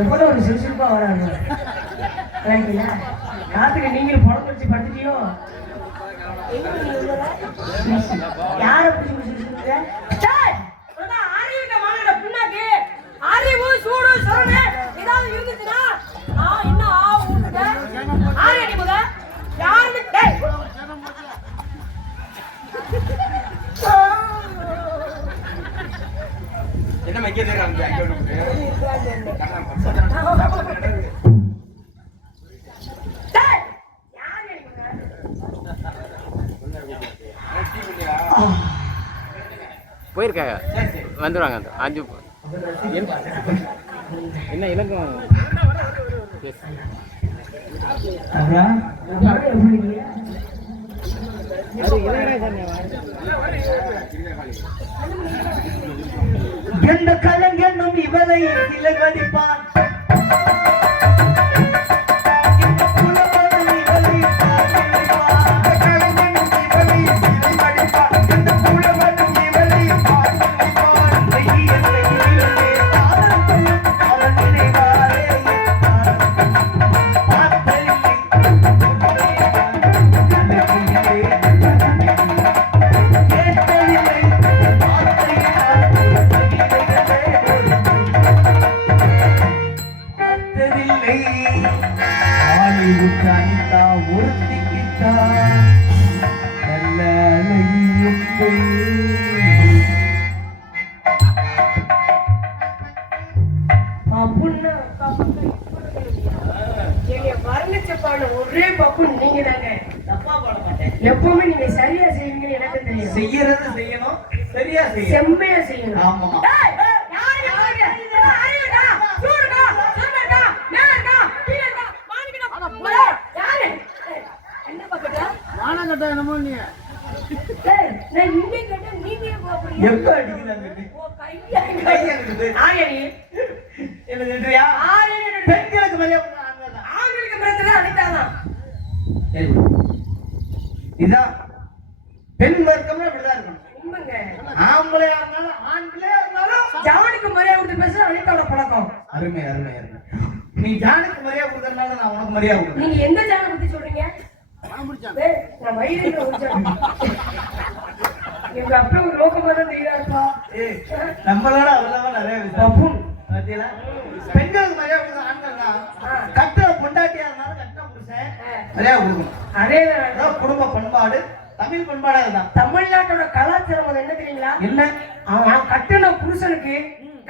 எவ்வளவு ஒரு சுறுசுறுப்பா வராங்க. காத்துக்கு நீங்களும் பணம் வச்சு படுத்துட்டியோ? யார அறிவு சூடு சொரணை ஏதாவது இருந்துச்சுன்னா என்ன ஆறு அடி முத யாருன்னு என்ன மைக்கிறாங்க போயிருக்காங்க வந்துடுவாங்க அந்த 5 என்ன இலக்கம் எந்த கலைஞனும் இவரை இலை வடிப்பான் ஒரே பப்பு நீங்க தாங்க. தப்பா பாட மாட்டேன். எப்பவுமே நீங்க சரியா செய்வீங்கன்னு எனக்கு தெரியும். செய்யறது செய்யணும், சரியா செய்யணும், செம்மையா செய்யணும். ஆமா. என்னமோ நீ எப்ப அடிக்கிறாங்க பெண்களுக்கு மரியாதை ஆண்களுக்கு பிரச்சனை அடித்தாதான். இதான் பெண் வர்க்கம்னா இப்படிதான் இருக்கணும். ஆம்பளையா இருந்தாலும் ஆண்களே இருந்தாலும் ஜானுக்கு மரியாதை கொடுத்து பேச அனிதாவோட பழக்கம். அருமை அருமை அருமை. நீ ஜானுக்கு மரியாதை கொடுக்கறதுனால நான் உனக்கு மரியாதை கொடுக்குறேன். நீங்க எந்த ஜானை பத்தி சொல்றீங்க? நான் வயிறு எங்க அப்பா ஒரு லோகமா தான் தெரியாதுப்பா. நம்மளோட அவ்வளவா நிறைய விஷயம் பெண்களுக்கு மரியாதை கொடுக்குற ஆண்கள் தான் கட்ட பொண்டாட்டியா இருந்தாலும் கட்ட புருஷன் மரியாதை கொடுக்கணும். அதே குடும்ப பண்பாடு தமிழ் பண்பாடா இருந்தான். தமிழ்நாட்டோட கலாச்சாரம் என்ன தெரியுங்களா? என்ன அவன் கட்டின புருஷனுக்கு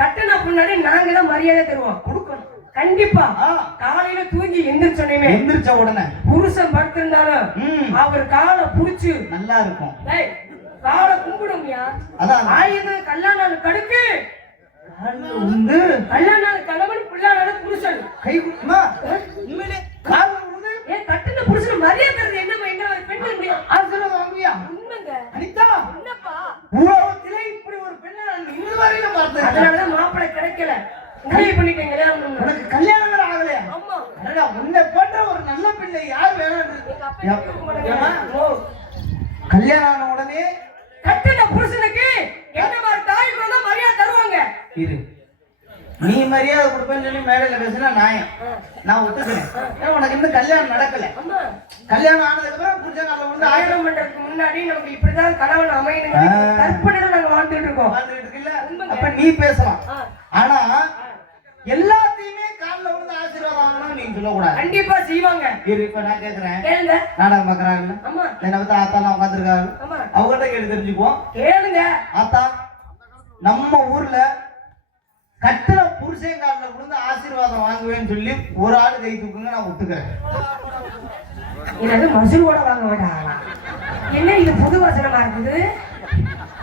கட்டின முன்னாடி நாங்க தான் மரியாதை தருவோம், கொடுக்கணும். கண்டிப்பா காலையில தூங்கி எந்திரிச்ச உடனே புருஷன் படுத்திருந்தாலும் அவர் காலை புடிச்சு நல்லா இருக்கும், காலை கும்பிடும்யா. அதான் ஆயுதம் கல்யாண கடுக்கு கல்யாண கணவன் பிள்ளான புருஷன் கை குடுமா உண்மையிலே கால உழுது ஏன் கட்டின புருஷன் மரியாதை தருது. என்ன பெண் ஆசீர்வாதம் வாங்குவியா? உண்மைங்க அனிதா. என்னப்பா உலகத்திலே இப்படி ஒரு பெண்ணை நான் இதுவரையில பார்த்தேன். அதனாலதான் மாப்பிள்ளை கிடைக்கல. உனக்கு கல்யாணம் வேற ஆகலையா? உன்னை போன்ற ஒரு நல்ல பிள்ளை யார் வேணும்? கல்யாணம் ஆன உடனே கட்டின புருஷனுக்கு என்ன மாதிரி தாய் தான் மரியாதை தருவாங்க. இரு, நீ மரியாதை கொடுப்பேன்னு சொல்லி மேடையில பேசினா நான் ஒத்துக்கிறேன். உனக்கு இன்னும் கல்யாணம் நடக்கல. கல்யாணம் ஆனதுக்கு அப்புறம் புருஷன் கால வந்து ஆயிரம் பண்றதுக்கு முன்னாடி நமக்கு இப்படிதான் கணவன் அமையணுங்க கற்பனையில நாங்க வாழ்ந்துட்டு இருக்கோம். அப்ப நீ பேசலாம். ஆனா எல்லாத்தையுமே காலில் விழுந்து ஆசீர்வாதம் வாங்கணும் நீங்க சொல்லக்கூடாது. கண்டிப்பா செய்வாங்க. இப்ப நான் கேக்குறேன், நாடகம் பாக்குறாங்கல்ல, என்னை பத்தி ஆத்தாலாம் உட்காந்துருக்காங்க, அவங்ககிட்ட கேட்டு தெரிஞ்சுக்குவோம். கேளுங்க. ஆத்தா, நம்ம ஊர்ல கட்டின புருஷன் காலில் விழுந்து ஆசீர்வாதம் வாங்குவேன்னு சொல்லி ஒரு ஆளு கை தூக்குங்க, நான் ஒத்துக்கிறேன். இது மசூல் கூட வாங்க மாட்டாங்களா? என்ன இது புது வசனமா இருக்குது?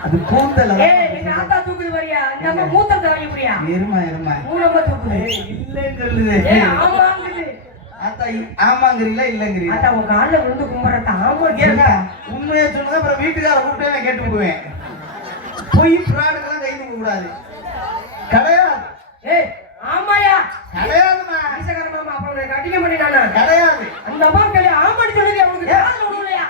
அது கூந்தல எங்க ஆத்தா தூக்குது வரியா? நம்ம மூத்தம் தவறி புரியா? இருமா மூலமா தூக்குது இல்லன்னு சொல்லுது. ஆமாங்குது. ஆத்தா ஆமாங்கறீங்களா இல்லங்கறீங்களா? ஆத்தா உங்க கால்ல விழுந்து கும்பிறத ஆமா கேளுங்க. உண்மையை சொல்லுங்க, அப்புறம் வீட்டுக்கார கூப்பிட்டு நான் கேட்டு போடுவேன். போய் பிராடுக்கெல்லாம் கை தூக்க கூடாது. கிடையாது. ஆமாயா கிடையாதுமா. ஈசகர மாமா அப்புறம் கட்டிக்க மாட்டேன் நானு. கிடையாது. அந்த அம்மா கல்யாணம் ஆமான்னு சொல்லுங்க. உங்களுக்கு கால்ல விழுலையா?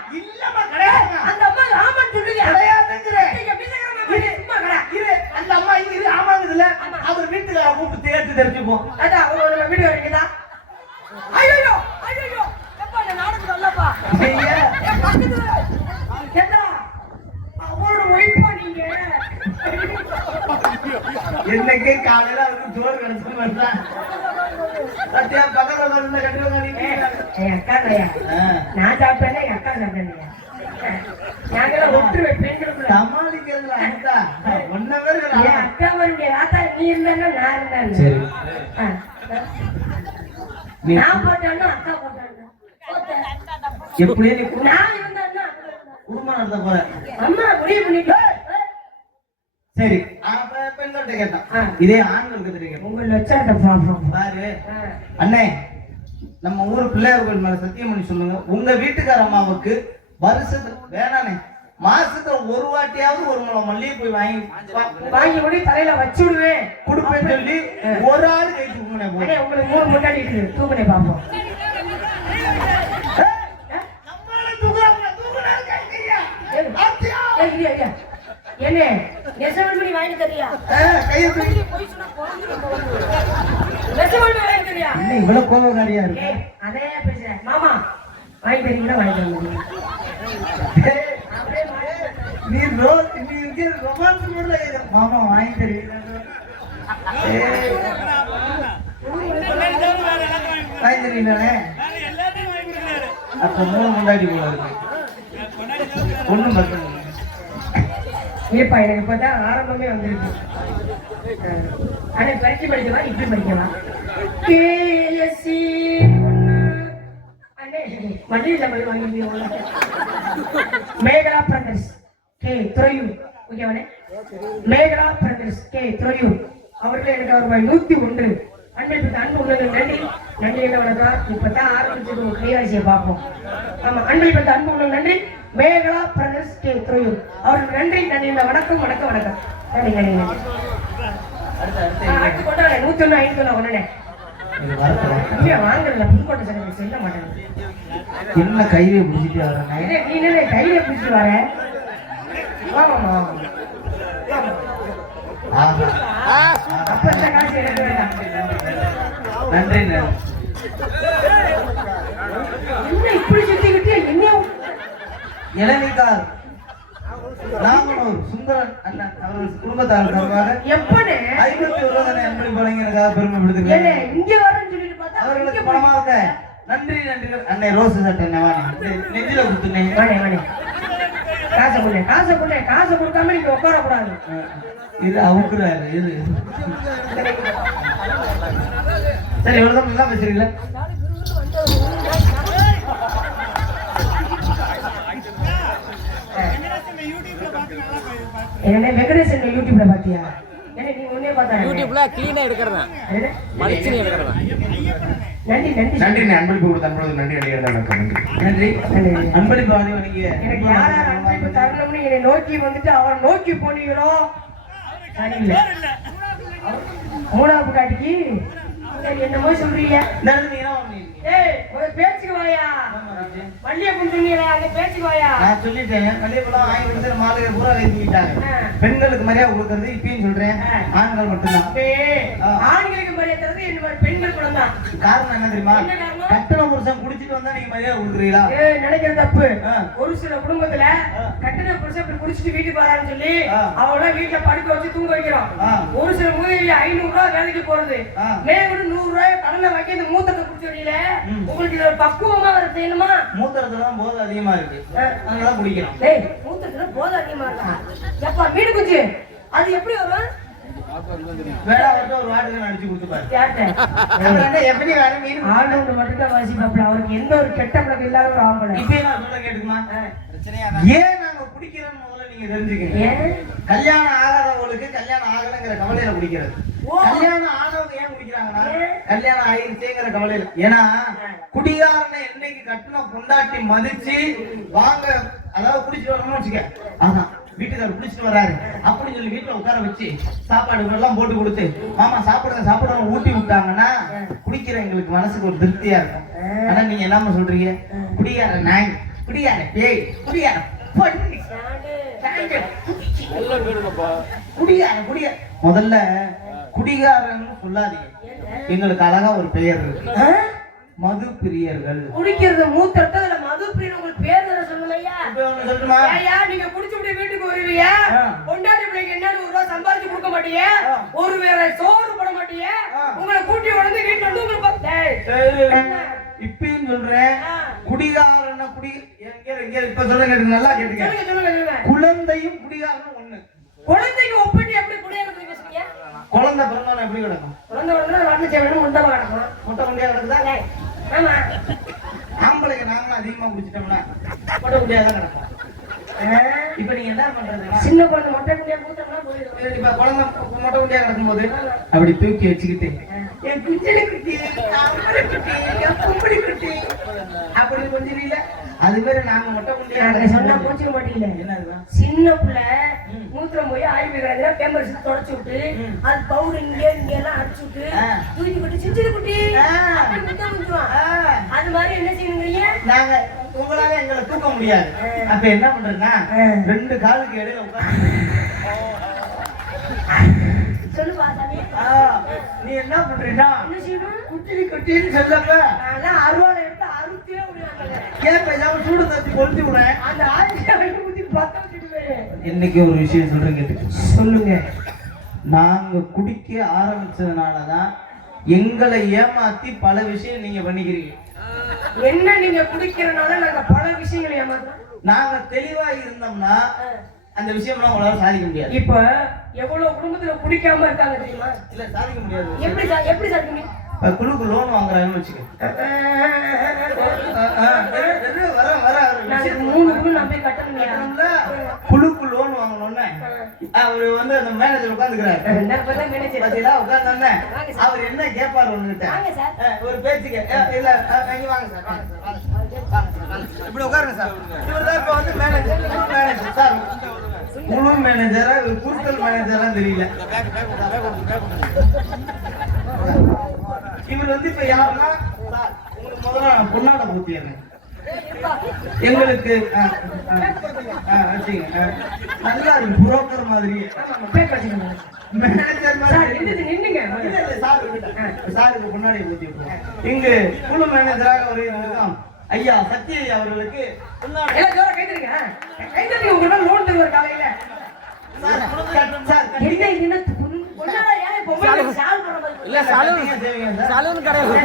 ஐயா, கேட்டா அவரோட ஒய்ஃபா நீங்க என்னைக்கே காலையில அவருக்கு சோறு கிடைச்சு வந்தான். சத்தியா பக்கத்துல வந்து கட்டுவாங்க நீங்க. என் அக்கா இல்லையா நான் சாப்பிட்டேன்னா என் அக்கா சாப்பிட்டேன் நாங்களாம் ஒட்டுருவேன் பெண்களுக்குள்ள சமாளிக்கிறதுல அக்கா ஒன்னவே என் அக்கா அவருடைய ஆத்தா நீ இருந்தான்னா நான் இருந்தாங்க சரி நான் போட்டான்னா அக்கா போட்டாங்க எப்படியே நீ நான் இருந்தான்னா குடும்பம் நடத்த போற. அம்மா முடிவு பண்ணிட்டு சரி அப்ப பெண்கள்கிட்ட கேட்டான். இதே ஆண்களுக்கு தெரியும். உங்க லட்சத்தை பாப்போம் பாரு அண்ணே, நம்ம ஊர் பிள்ளையார் கோயில் மேல சத்தியம் பண்ணி சொல்லுங்க, உங்க வீட்டுக்கார அம்மாவுக்கு வருஷத்துக்கு வேணானே மாசத்துல ஒரு வாட்டியாவது ஒரு முளம் மல்லிகை போய் வாங்கி முடி தலையில வச்சு விடுவேன் கொடுப்பேன்னு சொல்லி ஒரு ஆள் கை தூக்குனே போய் உங்களுக்கு 3 முன்னாடி இருக்கு தூக்குனே பாப்போம் என்ன நெசவல் பண்ணி வாங்கி தரியா நெசவல் வாங்கி தரியா இவ்வளவு கோபக்காரியா இருக்கு. அதே பேசுறேன் மாமா வாங்கி தரீங்களா வாங்கி தரீங்க நீ ரொமான்ஸ் மூட்ல கேக்குற மாமா வாங்கி தருவீங்க வாங்கி தருவீங்களே அப்ப 3 முன்னாடி போல இருக்கு ஒண்ணும் பிரச்சனை இல்லை. ஏப்பா எனக்கு இப்பதான் ஆரம்பமே வந்துருக்கு ஆனா பரிட்சை படிக்கவா இப்படி படிக்கவா கேஎஸ்சி அண்ணே மல்லிகை போய் வாங்கிடுவீங்க மேகலா பிரதர்ஸ் கே துறையூர் ஓகேவானே மேகலா பிரதர்ஸ் கே துறையூர் அவர்கள் எனக்கு ரூபாய் 101 அன்பிற்கு அன்பு உள்ளது நன்றி நன்றி என்ன வணக்கம் இப்பதான் ஆரம்பிச்சது ஒரு கையாசியை பார்ப்போம் ஆமா அன்பிற்கு அன்பு உள்ளது நன்றி மேகலா பிரதர்ஸ் கே துறையூர் அவருக்கு நன்றி நன்றி வணக்கம் வணக்கம் வணக்கம் நன்றி நன்றி நன்றி அடுத்து கொண்டாட 101 5 கொண்டாடே வாங்கல புதுக்கோட்டை சங்கத்தை செல்ல மாட்டேன் என்ன கையில பிடிச்சிட்டு வரேன் நீ என்ன கையில பிடிச்சிட்டு வர ஆமாமா அப்ப இந்த காசு எனக்கு வேண்டாம் நன்றி என்ன இப்படி சுத்திக்கிட்டு என்ன இளநிக்கார் நாமனூர் சுந்தரன் அண்ணன் அவர்கள் குடும்பத்தார் சார்பாக எப்பனே 51 அன்பளி வழங்கியதற்காக பெருமைப்படுத்துகிறேன். என்ன இங்க வரேன்னு சொல்லிட்டு பார்த்தா அவர்களுக்கு பணமாக நன்றி நன்றிகள். அன்னை ரோஸ் சட்டை நெஞ்சில குத்துனேன். வாணே வாணே காசை கொடுக்காம நீங்க உட்கார கூடாது இது அவுக்குறாரு இது சரி இவ்வளவுதான் நல்லா பேசுறீங்களா என்ன வெங்கடேசன் யூடியூப்ல பாத்தியா என்ன நீ ஒண்ணே பார்த்தா யூடியூப்ல க்ளீனா எடுக்கறதா மலிச்சினி எடுக்கறதா நன்றி நன்றி நன்றி அன்பளிப்பு கொடுத்த அன்பளுக்கு நன்றி நன்றி அன்பளிப்பு வாங்கி வணங்கிய எனக்கு யார் யார் அன்பளிப்பு தரணும்னு என்னை நோக்கி வந்துட்டு அவன் நோக்கி போனீங்களோ சரியில்லை மூணாவது காட்டிக்கு என்னமோ சொல்றீங்க ஏய் ஒரு பேச்சுக்கு வாயா மல்லிகைப்பூ துணியல அந்த பேச்சுக்கு வாயா நான் சொல்லிட்டேன் மல்லிகைப்பூலாம் வாங்கி கொடுத்து மாலையை பூரா வைக்கிட்டாங்க. பெண்களுக்கு மரியாதை கொடுக்கறது இப்பயும் சொல்றேன், ஆண்கள் மட்டும்தான். ஆண்களுக்கு மரியாதை தரது என்ன பெண்கள் கூட தான். காரணம் என்ன தெரியுமா? கட்டண புருஷன் குடிச்சிட்டு வந்தா நீங்க மரியாதை கொடுக்குறீங்களா? நினைக்கிற தப்பு. ஒரு சில குடும்பத்துல கட்டண புருஷன் இப்படி குடிச்சிட்டு வீட்டுக்கு வரான்னு சொல்லி அவங்கள வீட்டுல படுக்க வச்சு தூங்க வைக்கிறோம். ஒரு சில முதலீடு 500 ரூபாய் வேலைக்கு போறது மேலும் 100 ரூபாய் கடனை வாங்கி இந்த மூத்தத்தை குடிச்சு வரீல உங்களுக்கு இதுல பக்குவமா வர செய்யணுமா? மூத்தறதுலாம் போதை அதிகமா இருக்கு, அதனால குடிக்கிறோம். டேய் மூத்தத்துல போதை அதிகமா இருக்கா? எப்பா வீடு குச்சி அது எப்படி வரும்? வேடா வந்து ஒரு வாட்டுக்கு அடிச்சு கொடுத்துப்பாரு. கேட்டேன் எப்படி வேற மீன் ஆளுங்க மட்டும் தான் வாசிப்பாப்ல, அவருக்கு எந்த ஒரு கெட்ட பழக்கம் இல்லாத ஒரு ஆம்பளை. இப்ப நான் சொல்ல கேட்டுக்குமா? ஏன் நாங்க குடிக்கிறோம்னு முதல்ல நீங்க தெரிஞ்சுக்கங்க. கல்யாணம் ஆகாதவங்களுக்கு கல்யாணம் ஆகலங்கிற கவலையில குடிக்கிறது, கல்யாணம் ஆனவங்க ஏன் குடிக்கிறாங்கன்னா கல்யாணம் ஆயிருச்சேங்கிற கவலையில. ஏன்னா குடிகாரனை என்னைக்கு கட்டின பொண்டாட்டி மதிச்சு வாங்க, அதாவது குடிச்சிட்டு வரணும்னு வச்சுக்க, அதான் வீட்டுக்காரர் குடிச்சிட்டு வராரு அப்படின்னு சொல்லி வீட்டுல உட்கார வச்சு சாப்பாடு எல்லாம் போட்டு கொடுத்து மாமா சாப்பிடுங்க சாப்பிடுங்க ஊட்டி விட்டாங்கன்னா குடிக்கிற எங்களுக்கு மனசுக்கு ஒரு திருப்தியா இருக்கும். ஆனா நீங்க என்னமா சொல்றீங்க? குடியார நாய், குடியார பேய், குடியார பொண்ணு, குடியார முதல்ல குடிகாரன்னு சொல்லாதீங்க, எங்களுக்கு அழகா ஒரு பெயர் இருக்கு, மது பிரியர்கள். குடிக்கிறது மூத்தத்தை மதுப்பிரியன் உங்களுக்கு பேர் தர சொல்லலையா? இப்ப ஒண்ணு சொல்லட்டுமா? ஐயா நீங்க குடிச்சு விட்டு வீட்டுக்கு வருவீங்க, பொண்டாட்டி பிள்ளைக்கு என்னன்னு ஒரு ரூபா சம்பாதிச்சு கொடுக்க மாட்டீங்க, ஒரு வேளை சோறு போட மாட்டீங்க, உங்களை கூட்டி உடனே வீட்டுல வந்து உங்களுக்கு இப்பயும் சொல்றேன், குடிகாரன குடி எங்க இப்ப சொல்லுங்க, நல்லா கேட்டுக்க. குழந்தையும் குடிகாரனும் ஒண்ணு. குழந்தைக்கு ஒப்பிட்டு எப்படி குடியாரத்தை பேசுறீங்க? குழந்தை பிறந்தவன எப்படி கிடக்கும்? குழந்தை உடனே வாட்டில் சேவனும் முண்டமா கிடக்கும். முட்டை முண்டியா கிடக்குதா? ஆமா. ஆம்பளைங்க நாங்களும் அதிகமா குடிச்சிட்டோம்னா முட்டை முண்டியா தான் கிடக்கும். இப்ப நீங்க என்ன பண்றதுன்னா, சின்ன குழந்தை மொட்டை முண்டியா கூட்டம்னா போயிடும். இப்ப குழந்தை முட்டை முண்டியா கிடக்கும் போது அப்படி தூக்கி வச்சுக்கிட்டு என் குச்சிலி குட்டி, அம்பளி குட்டி, என் கும்படி குட்டி அப்படி கொஞ்சம் இல்ல. அது பேரு நாங்க மொட்டை முண்டியா சொன்னா போச்சுக்க மாட்டீங்களே. என்ன சின்ன பிள்ளை மூத்திரம் போய் ஆய்வு பேம்பர்ஸ் தொடச்சு விட்டு அது பவுடர் இங்க எல்லாம் அடிச்சு விட்டு தூக்கி விட்டு சிச்சிரு குட்டி அது மாதிரி என்ன செய்யுங்க? நாங்க உங்களால எங்களை தூக்க முடியாது. அப்ப என்ன பண்றதுன்னா, 2 காலுக்கு இடையில உட்கார்ந்து சொல்லுப்பா சாமி. நீ என்ன பண்றீன்னா, என்ன செய்யணும்? குட்டி குட்டின்னு சொல்லப்ப நான் அருவாளை எடுத்து அறுத்தே விடுவாங்க. ஏன் பேசாம சூடு தட்டி கொளுத்தி விட. அந்த ஆயுத ஊத்தி பத்த வச்சுட்டு இன்னைக்கு ஒரு விஷயம் சொல்றேன் கேட்டு சொல்லுங்க. நாங்க குடிக்க ஆரம்பிச்சதுனாலதான் எங்களை ஏமாத்தி பல விஷயம் நீங்க பண்ணிக்கிறீங்க. என்ன நீங்க குடிக்கிறனால நாங்க பல விஷயங்களை ஏமாத்தோம். நாங்க தெளிவா இருந்தோம்னா அந்த விஷயம்லாம் உங்களால சாதிக்க முடியாது. இப்ப எவ்வளவு குடும்பத்துல குடிக்காம இருக்காங்க தெரியுமா? இல்ல சாதிக்க முடியாது. எப்படி சாதிக்க முடியும்? குழுக்கு லோன் வாங்குறாங்கன்னு வச்சுக்க. குழுக்கு லோன் வாங்கணும்னு அவரு வந்து அந்த மேனேஜர் உட்காந்துக்கிறாரு. உட்கார்ந்தோடனே அவர் என்ன கேட்பாரு ஒண்ணுகிட்ட ஒரு பேச்சுக்கு, இல்ல வாங்க சார் இப்படி உட்காருங்க சார். இவர்தான் இப்ப வந்து மேனேஜர் சார். குழு மேனேஜரா குறுக்கல் மேனேஜரா தெரியல. இவர் வந்து இப்ப யாருன்னா, உங்களுக்கு முதல்ல பொன்னாட பூத்திடுறேன் எங்களுக்கு. நல்லா இருக்கு, புரோக்கர் மாதிரி மேனேஜர் மாதிரி. சாருக்கு பொன்னாடி பூத்தி விட்டுருவோம். இங்கு குழு மேனேஜராக வருகிறோம் ஐயா சக்தி அவர்களுக்கு லோன் தருவார் காலையில. இல்ல சலூன் கிடையாது.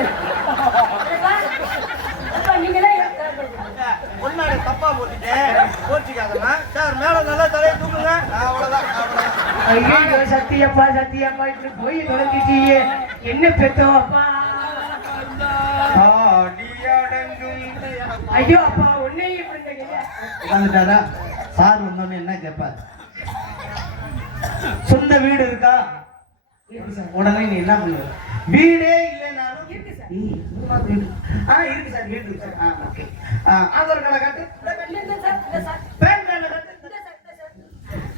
பொன்னாடி தப்பா போட்டுட்டேன், போச்சுக்காதமா சார். மேல நல்லா தலையை தூக்குங்க, அவ்வளவுதான். ஐயோ சத்தியப்பா சத்தியப்பா இப்படி போய் தொடங்கிட்டீங்க. என்ன பெத்தோம் அப்பா? ஐயோ அப்பா உன்னையும் உட்காந்துட்டாரா? சார் வந்தோன்னு என்ன கேட்பாரு? சொந்த வீடு இருக்கா? உடனே நீ என்ன பண்ணுவ? வீடே இல்லைனாலும் இருக்கு சார், வீடு இருக்கு சார். ஆதார் கார்டை காட்டு, பேன் கார்டை காட்டு,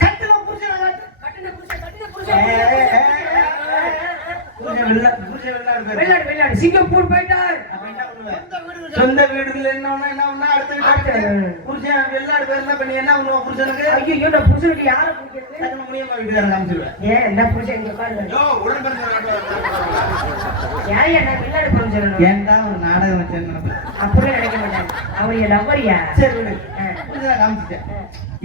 கட்டுன புருஷனை காட்டு. வெளிநாடு சிங்கப்பூர் போயிட்டார். சொந்த வீடுகள் என்ன அடுத்த புருஷன் வெளிநாடு போயிருந்தா பண்ணி என்ன பண்ணுவோம் புருஷனுக்கு? ஐயோ நான் புருஷனுக்கு யாரை பிடிக்கிறது? முடியாம வீட்டுக்காரன் காமிச்சிருவேன். ஏன் என்ன புருஷன் இங்க உட்காருங்க. ஏன் நான் வெளிநாடு போகணும்? ஏன்டா ஒரு நாடகம் வச்சேன்னு அப்படியே நினைக்க மாட்டேன். அவரைய லவ்வரியா? சரி புருஷனை காமிச்சிட்டேன்.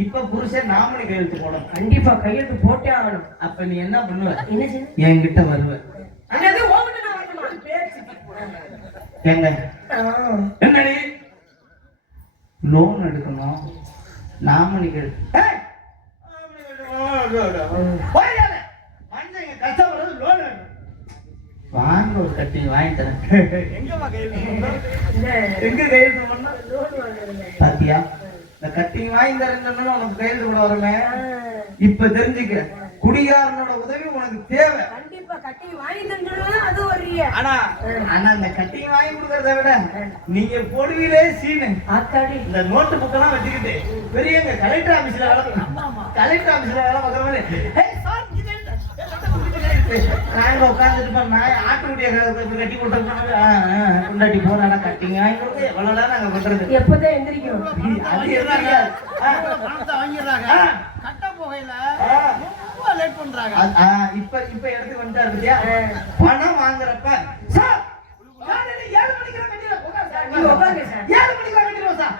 இப்ப புருஷன் நாமனி கையெழுத்து போடணும். கண்டிப்பா கையெழுத்து போட்டே ஆகணும். அப்ப நீ என்ன பண்ணுவ? என்ன செய்ய? என்கிட்ட வருவ. எங்க என்னடி லோன் எடுக்கணும், நாமனி கையெழுத்து கஷ்டப்படுறது லோன் வாங்க, ஒரு கட்டி வாங்கி தரேன். எங்க கையெழுத்து பண்ணா பாத்தியா? இந்த கட்டிங் வாங்கி தரேன்னு உனக்கு கையெழுத்து கூட வருமே. இப்ப தெரிஞ்சுக்க, குடிகாரனோட உதவி உனக்கு தேவை. கண்டிப்பா கட்டிங் வாங்கி தரேன்னா அது வர்றீங்க. ஆனா அந்த கட்டிங் வாங்கி கொடுக்கறத விட நீங்க போடுவீலே சீனு. இந்த நோட்டு புக்கெல்லாம் வச்சுக்கிட்டு பெரியங்க கலெக்டர் ஆபீஸ்ல வேலை பார்க்கறவங்க நாங்க உட்காந்துட்டு நாய் ஆட்டுக்குட்டிய கட்டி கொண்டாட்டி போனா கட்டிங்க வாங்கி கொடுத்து எவ்வளவு நேரம் நாங்க பண்றது? எப்பதான் எந்திரிக்கும்? அது கட்ட போகையில ரொம்ப லேட் பண்றாங்க. இப்ப எடுத்து வந்துட்டாரு இல்லையா? பணம் வாங்குறப்ப சார் 7 மணிக்கு கட்டிடுவோம் சார்.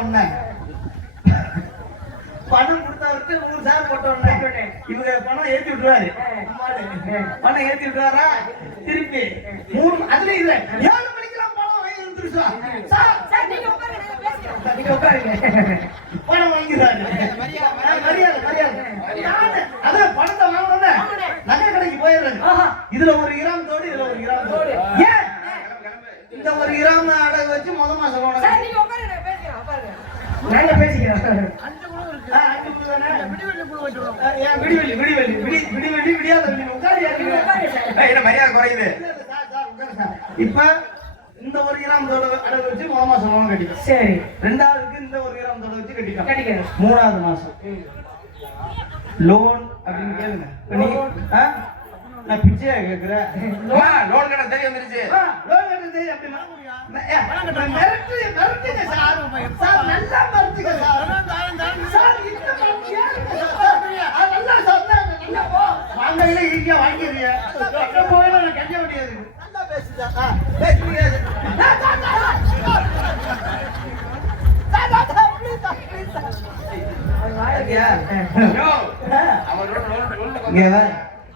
உடனே பணம் கொடுத்தவருக்கு 100 சார் போட்ட உடனே இவங்க பணம் ஏத்தி விட்டுருவாரு. பணம் ஏத்தி விட்டுவாரா திருப்பி 3 அதுல இல்ல 7 மணிக்கெல்லாம் பணம் வாங்கி வந்துருச்சா சார் நீங்க உட்காருங்க பணம் வாங்கிடுறாரு. மரியாதை அதான் பணத்தை வாங்கணும்னா நகை கடைக்கு போயிடுறாங்க. இதுல 1 கிராம் தோடு இதுல 1 கிராம் தோடு ஏன் இந்த 1 கிராம் அடகு வச்சு முத மாசம் நாங்க பேசிக்கிறோம். மரியாதை குறையுது. இப்ப இந்த 1 கிராம் தோடு அடகு வச்சு முத மாசம் கட்டிக்கும். சரி, 2ஆவதுக்கு இந்த 1 கிராம் தோடு வச்சு கட்டிக்கும். 3ஆவது மாசம் லோன் அப்படின்னு கேளுங்க. நான் பிச்சையா கேக்குறேன். லோன் கட்ட தெரியும் வந்துருச்சு. லோன் கட்ட தெரியும் அப்படி மிரட்டுங்க சார். சார் நல்லா மிரட்டுங்க சார். சார் இந்த மிரட்டியா சார் நல்லா சொன்னா நல்லா போ வாங்கல இங்க வாங்கிடுறியா அங்க போய் நான் கட்ட முடியாது. நல்லா பேசுடா. பேசுங்க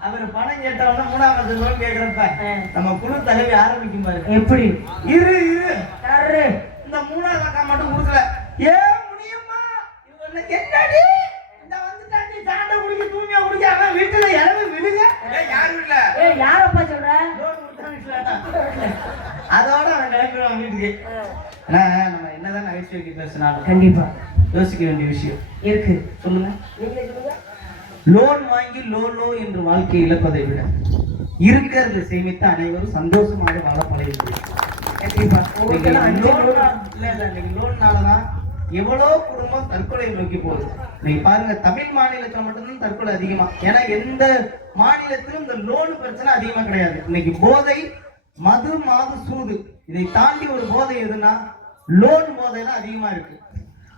அவர் பணம் கேட்டவன 3ஆவது லோன் கேக்குறப்ப நம்ம குழு தலைவி ஆரம்பிக்கும் பாரு. எப்படி இரு இந்த 3ஆவது அக்கா மட்டும் கொடுக்கல. முடியுமா என்னடி இந்த வந்துட்டாண்டி சாண்டை குடிக்க தூமியா குடிக்க அவன் வீட்டுல இறந்து விழுக. யார் வீட்டுல யாரப்பா சொல்ற? அதோட அவன் கிளம்பிடுவான் வீட்டுக்கு. நம்ம என்னதான் நகைச்சுவைக்கு பேசினாலும் கண்டிப்பா யோசிக்க வேண்டிய விஷயம் இருக்கு. சொல்லுங்க. லோன் வாங்கி லோ என்று வாழ்க்கை இழப்பதை விட இருக்கிறது சேமித்து அனைவரும் சந்தோஷமாக வாழ பழகிடுது. லோன்னாலதான் எவ்வளவு குடும்பம் தற்கொலை நோக்கி போகுது. நீங்க பாருங்க, தமிழ் மாநிலத்துல மட்டும்தான் தற்கொலை அதிகமா. ஏன்னா எந்த மாநிலத்திலும் இந்த லோன் பிரச்சனை அதிகமா கிடையாது. இன்னைக்கு போதை, மது, மாது, சூது, இதை தாண்டி ஒரு போதை எதுனா லோன் போதை தான் அதிகமா இருக்கு.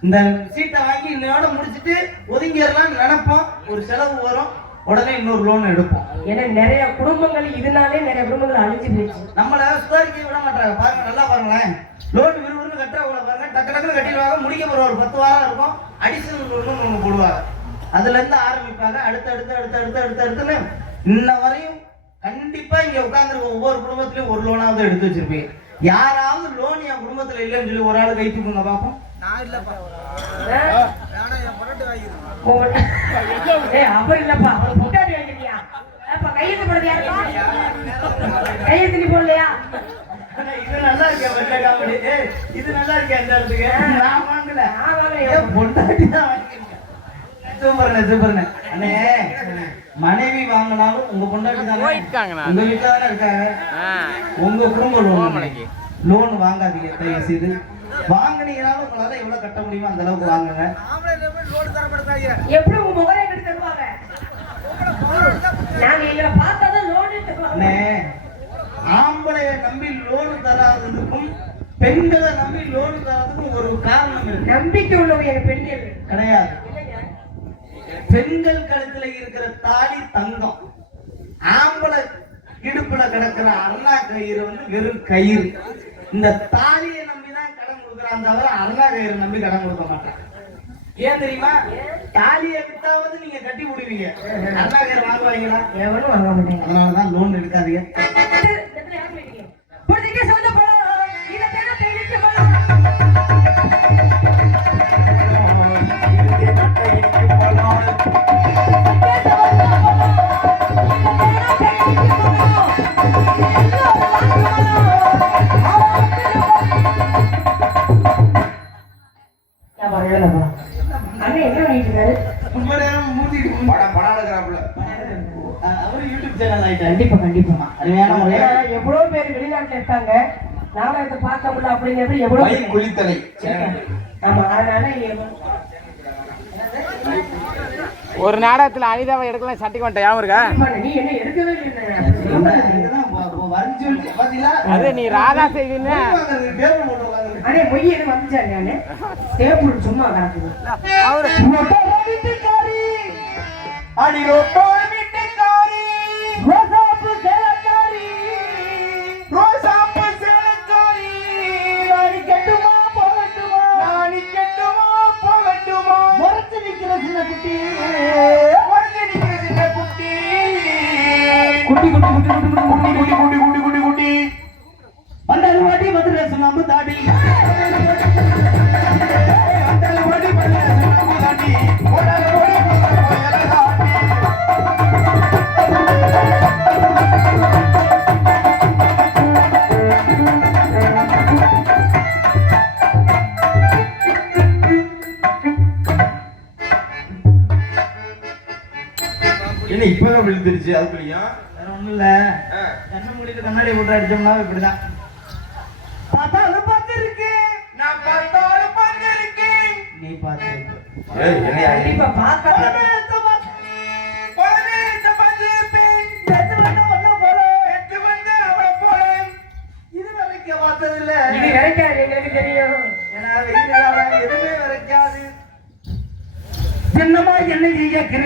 இந்த சீட்டை வாங்கி இன்னோட முடிச்சுட்டு ஒதுங்கிடலாம் நினைப்போம், ஒரு செலவு வரும், உடனே இன்னொரு லோன் எடுப்போம். ஏன்னா நிறைய குடும்பங்கள் இதனாலே நிறைய குடும்பங்கள் அழிஞ்சு போயிடுச்சு. நம்மள சுதாரிக்க விட மாட்டாங்க. பாருங்க, நல்லா பாருங்களேன். லோன் விறுவிறுன்னு கட்டுறவங்கள பாருங்க, டக்கு டக்குன்னு கட்டிடுவாங்க. முடிக்க போற ஒரு 10 வாரம் இருக்கும், அடிஷனல் லோன் ஒன்று போடுவாங்க. அதுல இருந்து ஆரம்பிப்பாங்க. அடுத்து இன்ன வரையும் கண்டிப்பா இங்க உட்கார்ந்து ஒவ்வொரு குடும்பத்திலயும் ஒரு லோனாவது எடுத்து வச்சிருப்பீங்க. யாராவது லோன் என் குடும்பத்துல இல்லைன்னு சொல்லி ஒரு ஆள் கை தூக்குங்க பாப்போம். அப்ப இல்லப்பா, பொட்டாட்டி வாங்கிட்டியா? அப்ப கையெழுத்து போடுறது யாருப்பா? கையெழுத்து நீ போடலையா? இது நல்லா இருக்கே, இது நல்லா இருக்கே. அந்த இடத்துக்கு நான் வாங்கல, பொண்டாட்டி தான் வாங்கிருக்கேன். சூப்பர்ண்ணே. அண்ணே, மனைவி வாங்கினாலும் உங்க பொண்டாட்டி தானே உங்க வீட்டுல தானே இருக்காங்க. உங்க குடும்ப லோன் வாங்காதீங்க தயவு செய்து. வாங்கினீங்கனாலும் உங்களால எவ்வளவு கட்ட முடியுமோ அந்த அளவுக்கு வாங்குங்க. எப்படி உங்க முகரை கட்டி தருவாங்க? நாங்க இங்க பார்த்தாதான் லோன் தருவாங்க. ஆம்பளைய நம்பி லோன் தராததுக்கும் பெண்களை நம்பி லோன் தராததுக்கும் ஒரு காரணம் இருக்கு. நம்பிக்கை உள்ளவங்க பெண்கள் கிடையாது. பெண்கள் கழுத்துல இருக்கிற தாலி தங்கம், ஆம்பளை இடுப்புல கிடக்கிற அண்ணா கயிறு வெறும் கயிறு. இந்த தாலியை நம்பிதான் கடன் கொடுக்குறான் தவிர அண்ணா கயிறு நம்பி கடன் கொடுக்க மாட்டான். ஏன் தெரியுமா? தாலியை வித்தாவது நீங்க கட்டி விடுவீங்க, அண்ணா கயிறு வாங்குவாங்களா? எவனும் வாங்க மாட்டேங்க. அதனாலதான் லோன் எடுக்காதீங்க. எவ்வளவு பேர் வெளிநாட்டுல இருக்காங்க, நாடகத்தை பார்க்க முடியல அப்படிங்கிறது எவ்வளவு குளித்தலை. ஆமா, அதனால ஒரு நாடகத்துல அனிதாவை எடுக்கலாம் சட்டைக்கு வந்துட்ட ஞாபகம் இருக்கா? நீ என்ன எடுக்கவே இல்லை. அது நீ ராதா செய்வீன்னு அண்ணே மொய் எதுவும் வந்துச்சாரு? நானு டேபிள் சும்மா கிடக்குது. அவரு ரோசாப்பு சேலக்காரி, நானி கட்டுமா போகட்டுமா, நானி கட்டு சுண்ணாம்பு தாடி என்ன இப்பதான் விழுந்துருச்சு அதுக்குள்ளயும் வேற ஒண்ணும் இல்ல கண்ண மூடிட்டு கண்ணாடி போட்டு அடிச்சோம்னா இப்படிதான் பார்த்தாலும் பார்த்திருக்கேன் நான் பார்த்தாலும் பார்த்திருக்கேன் நீ பார்த்திருக்க ஏய் என்னையா கண்டிப்பா பார்க்க பலவேத்த பார்த்திருப்பேன் எட்டு வந்து அவளை போல இது வரைக்கும் பார்த்ததில்ல இது கிடைக்காது எங்களுக்கு தெரியும் ஏன்னா வெயில் காலம் எதுவுமே வரைக்காது என்னமா என்ன கேட்கிற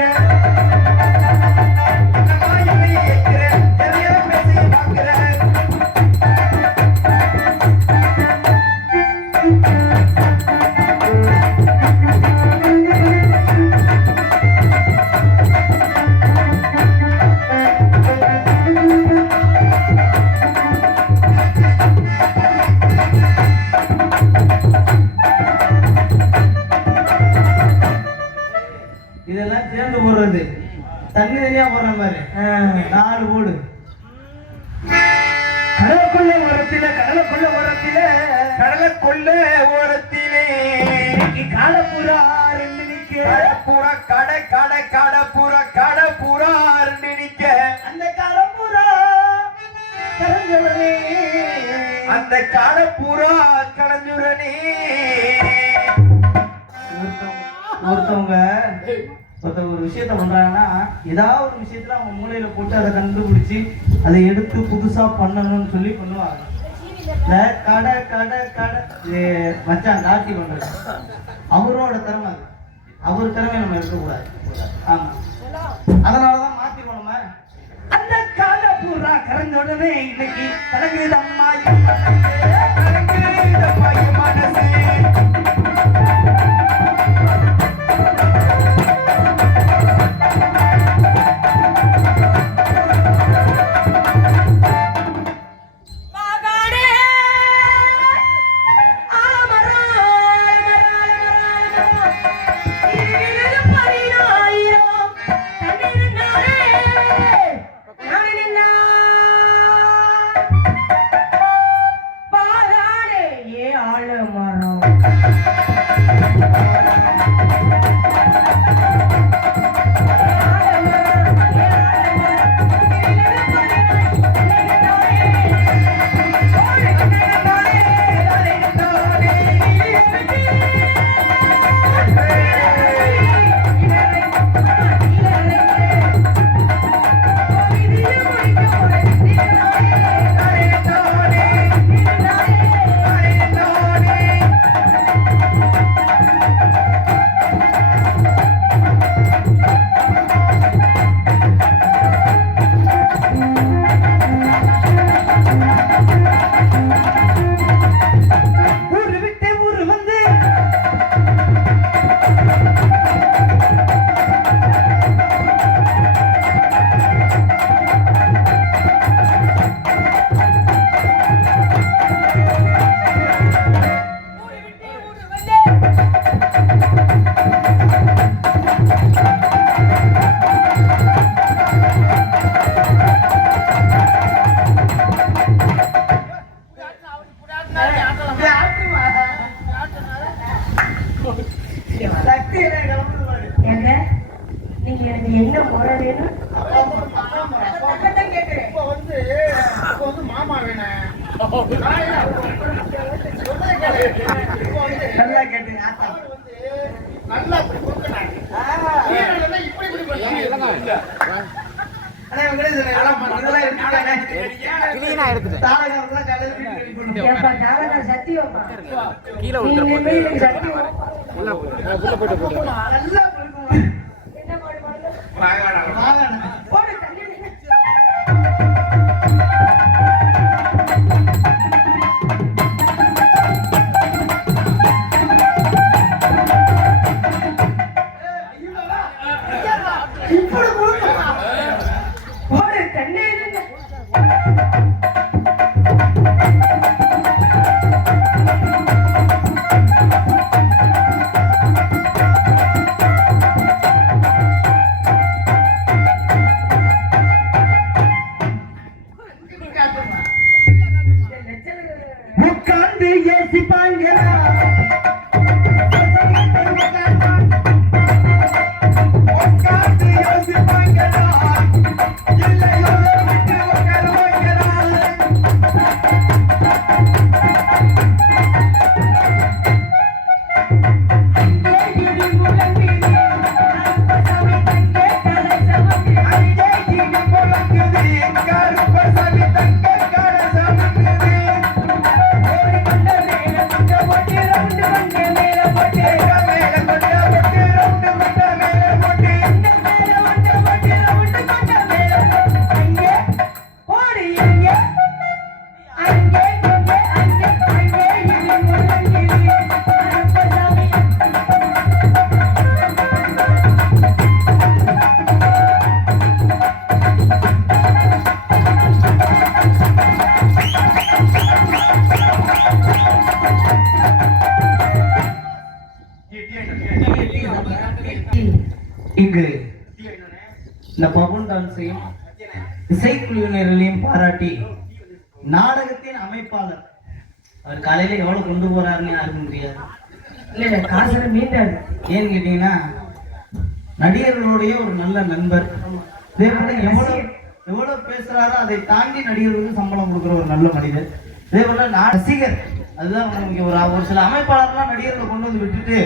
இதெல்லாம் சேர்ந்து போடுறது தண்ணி தனியா போடுற மாதிரி 4 போடு கடலுக்குள்ள ஓரத்தில கடலுக்குள்ள ஓரத்தில கடலுக்குள்ள ஓரத்திலே காலப்புறா ரெண்டு நிக்க கடப்புறா கடப்புறா ரெண்டு நிக்க அந்த காலப்புறா கரஞ்சவனே அந்த கடப்புறா கடஞ்சுரனே ஒருத்தவங்க ஒரு விஷயத்த பண்றாங்கன்னா ஏதாவது ஒரு விஷயத்துல அவங்க மூளையில போட்டு அதை கண்டுபிடிச்சு அதை எடுத்து புதுசா பண்ணணும்னு சொல்லி பண்ணுவாங்க இந்த கடை இது மச்சான் காட்டி பண்றது அவரோட திறமை அது அவர் திறமை நம்ம இருக்கக்கூடாது ஆமா அதனாலதான் மாத்தி போனோமா அந்த காலப்புறா கரஞ்ச உடனே இன்னைக்கு கலங்குது அம்மா மனசே நல்லா கேட்டீங்க நல்லா கிளீனா எடுத்துட்டேன். சத்தியமா கீழே விழுந்துற சத்தியம் உள்ள போட்டு போட்டு என்ன பாடு பாடுங்க வாங்கடா போடு தண்ணி போடு தண்ணி உட்கார்ந்து யோசிப்பாங்களா உட்கார்ந்து யோசிப்பாங்களா இல்லை யோசிச்சு உட்காருவாங்களா இங்கு இந்த பபுன் டான்ஸையும் இசைக்குழுவினர்களையும் பாராட்டி நாடகத்தின் அமைப்பாளர் அவர் காலையில எவ்வளவு கொண்டு போறாருன்னு யாருக்கும் முடியாது. இல்ல காசு மீண்டாது. ஏன்னு கேட்டீங்கன்னா நடிகர்களுடைய ஒரு நல்ல நண்பர். இதே போல எவ்வளவு பேசுறாரோ அதை தாண்டி நடிகர்களுக்கு சம்பளம் கொடுக்குற ஒரு நல்ல மனிதர். இதே போல ரசிகர். அதுதான் உங்களுக்கு ஒரு சில அமைப்பாளர்லாம் நடிகர்களை கொண்டு வந்து விட்டுட்டு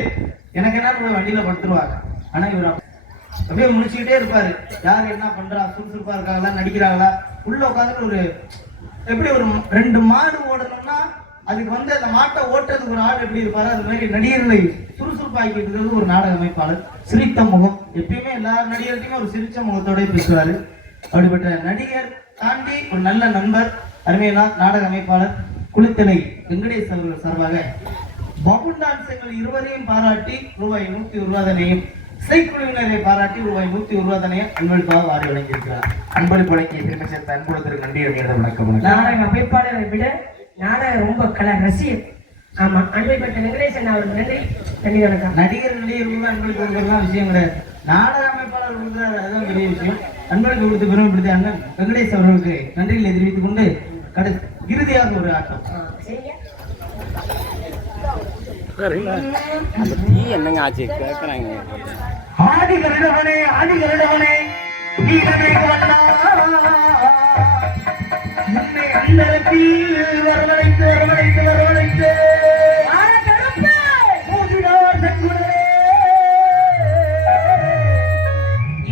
எனக்கு என்ன போய் வண்டியில படுத்துருவாங்க. ஆனா இவர் அப்படியே முடிச்சுக்கிட்டே இருப்பாரு. யார் என்ன பண்றா, சுறுசுறுப்பா இருக்காங்களா, நடிக்கிறாங்களா, உள்ள உட்காந்துட்டு ஒரு எப்படி ஒரு 2 மாடு ஓடணும்னா அதுக்கு வந்து அந்த மாட்டை ஓட்டுறதுக்கு ஒரு ஆள் எப்படி இருப்பாரு, அது மாதிரி நடிகர்களை சுறுசுறுப்பாக்கி இருக்கிறது ஒரு நாடக அமைப்பாளர். சிரித்த முகம், எப்பயுமே எல்லா நடிகர்கிட்டையுமே ஒரு சிரிச்ச முகத்தோட பேசுவாரு. அப்படிப்பட்ட நடிகர் தாண்டி ஒரு நல்ல நண்பர், அருமையான நாடக அமைப்பாளர் குளித்தலை வெங்கடேஷ் அவர்கள் சார்பாக பபுன் டான்ஸர்கள் இருவரையும் பாராட்டி ரூபாய் 100 உருவாதனையும் இசைக்குழுவினரை பாராட்டி ரூபாய் 100 உருவாதனையும் அன்பளிப்பாக வாரி வழங்கியிருக்கிறார். அன்பளிப்பு வழங்கிய திரும்ப சேர்த்த அன்புடன் நன்றி வணக்கம். நாடக அமைப்பாளரை விட நாடகம் ரொம்ப கலை ரசிகர். ஆமா, அன்பளிப்பட்ட வெங்கடேசன் அவர்கள் நன்றி. நன்றி வணக்கம். நடிகர் நடிகர்கள் அன்பளிப்பு கொடுக்கறதுலாம் விஷயம் கிடையாது. நாடக அமைப்பாளர் கொடுக்குறாரு, அதுதான் பெரிய விஷயம். அன்பளிப்பு கொடுத்து பெருமைப்படுத்திய அண்ணன் வெங்கடேஷ் அவர்களுக்கு நன்றிகளை தெரிவித்துக் கொண்டு இறுதியாக ஒரு ஆட்டம். என்னங்க ஆச்சு கேட்கறாங்க. ஆதிகருடவனே ஆதிகருடவனே நீலமேக வண்ணா உன்னை அந்தரத்தில் வரவழைத்து வரவழைத்து வரவழைத்து மோதினார் தங்குடனே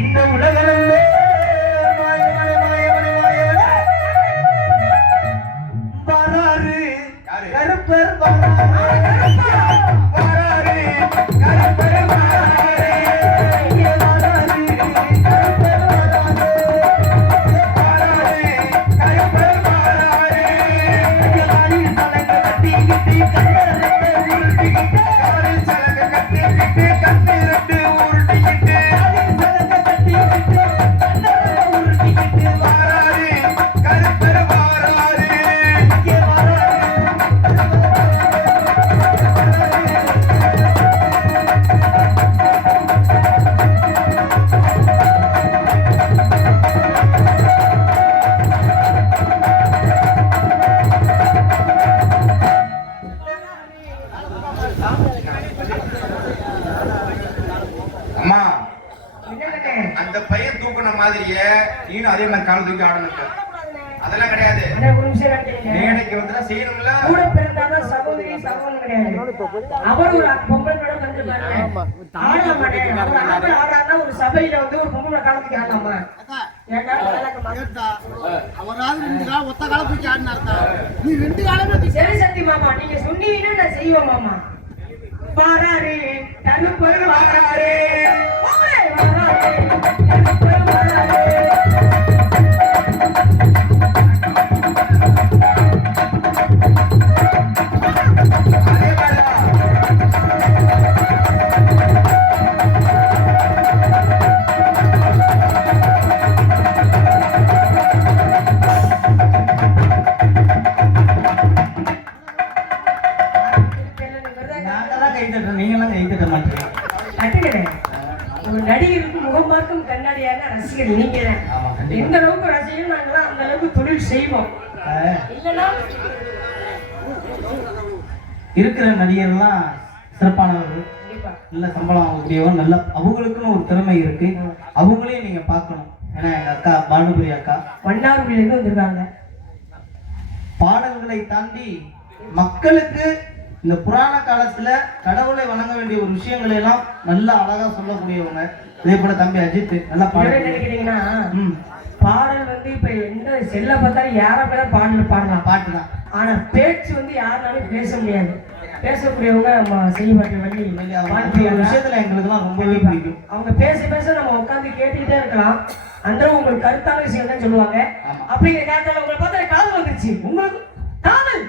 இந்த உலகளந்தே மாயவனே மாயவனே மாயவனே வராரு கருப்பர் வராரு வராரு கருப்பர் வராரு அந்த பையன் தூக்குன மாதிரியே நீனும் அதே மாதிரி கால் தூக்கி ஆடணும். அதெல்லாம் கிடையாது. மேடைக்கு வந்து செய்யணும்ல. கூட பிறந்தாதான் சகோதரி சகோதரன் கிடையாது. அவர் ஒரு பொம்பளை மேடம் வந்து பாருங்க. ஆட மாட்டேன். அவர் ஆடாதான் ஒரு சபையில வந்து ஒரு பொம்பளை காலத்துக்கு ஆடலாமா? ஏண்டா அவராவது 2 காலம் ஒத்த காலம் தூக்கி ஆடினார்த்தா. நீ 2 காலமே சரி சத்தி மாமா, நீங்க சொன்னீங்கன்னா நான் செய்வோம் மாமா. வாராரே தனுப்பர் வாராரே வாராரே தனுப்பர் வாராரே. நடிகருக்கு முகம் பார்க்கும் கண்ணாடியான ரசிகர் நீங்க தான். எந்த அளவுக்கு ரசிகர் நாங்களாம் அந்த அளவுக்கு தொழில் செய்வோம். இல்லைன்னா இருக்கிற நடிகர்லாம் சிறப்பானவர்கள், கண்டிப்பா. நல்ல சம்பளம் வாங்கக்கூடியவங்க, நல்ல அவங்களுக்குன்னு ஒரு திறமை இருக்கு, அவங்களையும் நீங்க பார்க்கணும். ஏன்னா எங்க அக்கா பானுபுரி அக்கா மன்னார்குடியிலிருந்து வந்திருக்காங்க. பாடல்களை தாண்டி மக்களுக்கு இந்த புராண காலத்துல கடவுளை வணங்க வேண்டிய ஒரு விஷயங்களை எல்லாம் நல்லா அழகா சொல்லக்கூடியவங்க. இதே போல தம்பி அஜித் நல்லா என்ன பாடல். நினைக்கிறீங்கன்னா பாடல் வந்து இப்ப எந்த செல்ல பார்த்தாலும் யாரா பேர பாடலாம் பாட்டு தான். ஆனா பேச்சு வந்து யாருனாலும் பேச முடியாது. பேசக்கூடியவங்க செய்யப்பட்ட வழி விஷயத்துல எங்களுக்குலாம் ரொம்பவே பிடிக்கும். அவங்க பேச பேச நம்ம உட்காந்து கேட்டுக்கிட்டே இருக்கலாம். அந்த உங்களுக்கு கருத்தான விஷயம் தான் சொல்லுவாங்க. அப்படிங்கிற காலத்துல உங்களை பார்த்தா காதல் வந்துருச்சு. உங்களுக்கு காதல்?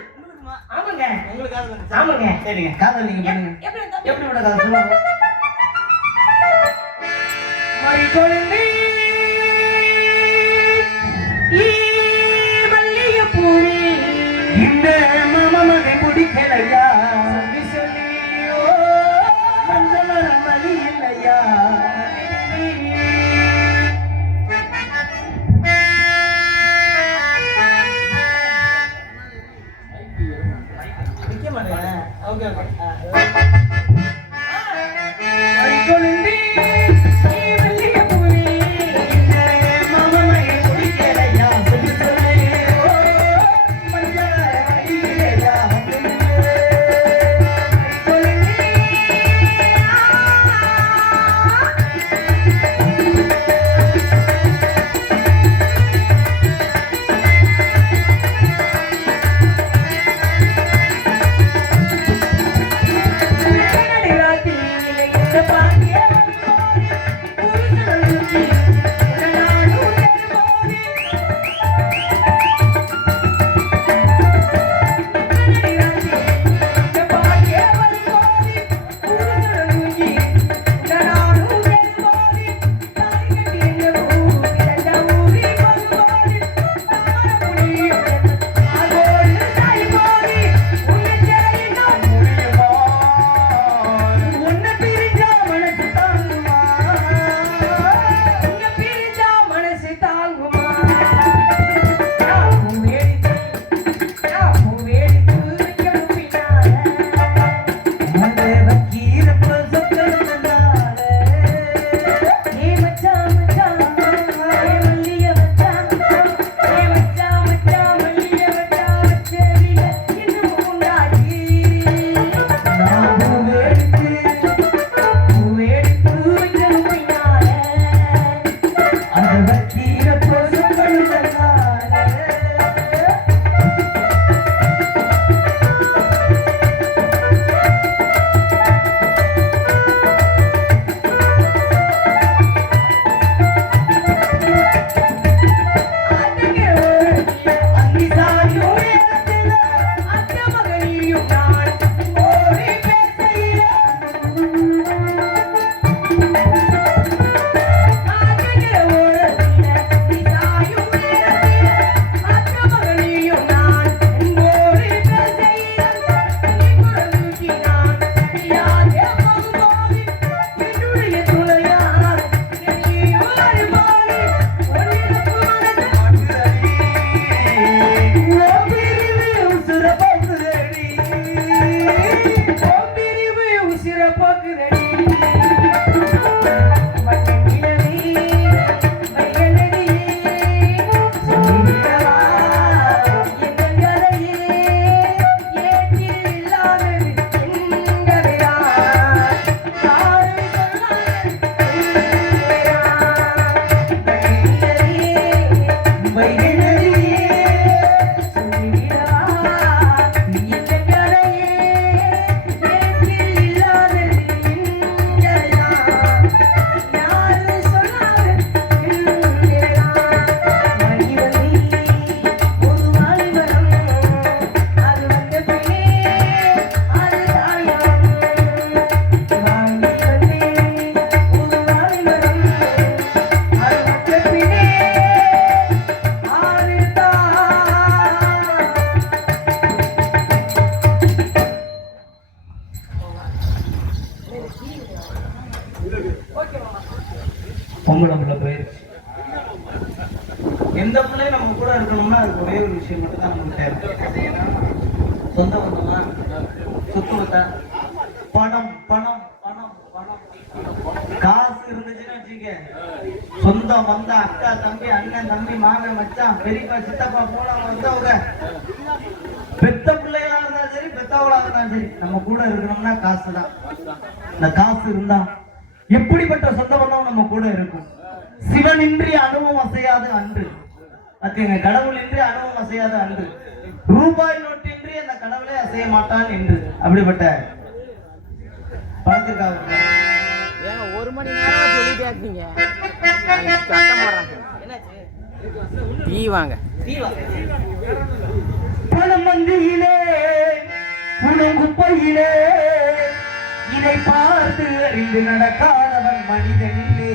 ஆமாங்க. உங்களுக்கு காதல் வந்துருச்சு? ஆமாங்க. சரிங்க, காதல் நீங்க பண்ணுங்க. எப்படி விட காதல் சொல்லுங்க. மறி கொழுந்தி மல்லிகைப்பூவே இந்த மாமனை முடிக்கலையா, சொல்லியோ மஞ்சள் மலி இல்லையா, ஓகே ஓகே. மறி கொழுந்தி பொம்பளை பிள்ளை போயிருச்சு. எந்த பிள்ளையும் நம்ம கூட இருக்கணும்னா அதுக்கு ஒரே ஒரு விஷயம் மட்டும் தான் நமக்கு தேவை. சொந்த பந்தமா சொத்து பத்தா பணம் பணம் பணம் பணம் காசு இருந்துச்சுன்னு வச்சுக்க சொந்தம் வந்த அக்கா தம்பி அண்ணன் தம்பி மாமன் மச்சான் பெரியப்பா சித்தப்பா போலாம் வந்தவங்க பெத்த பிள்ளைகளா இருந்தாலும் சரி பெத்தவங்களா இருந்தாலும் சரி நம்ம கூட இருக்கணும்னா காசு தான். இந்த காசு இருந்தா எப்படிப்பட்ட சொந்த பந்தம் நம்ம கூட இருக்கும். சிவனின்றி அணுவும் அசையாது அன்று. பாத்தீங்க, கடவுளின்றி அணுவும் அசையாது அன்று. ரூபாய் நோட்டின்றி அந்த கடவுளே அசைய மாட்டான் என்று. அப்படிப்பட்ட பணத்திற்காக ஏங்க 1 மணி நேரம் சொல்லிட்டே இருக்கீங்க. சத்தம் போடுறாங்க. டீ வாங்க. பணம் மந்தியிலே குப்பையிலே இதை பார்த்து அறிந்து நடக்காதவன் மனிதனில்லே,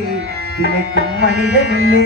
இணைக்கும் மனிதனில்லே.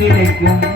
கிடைக்கும்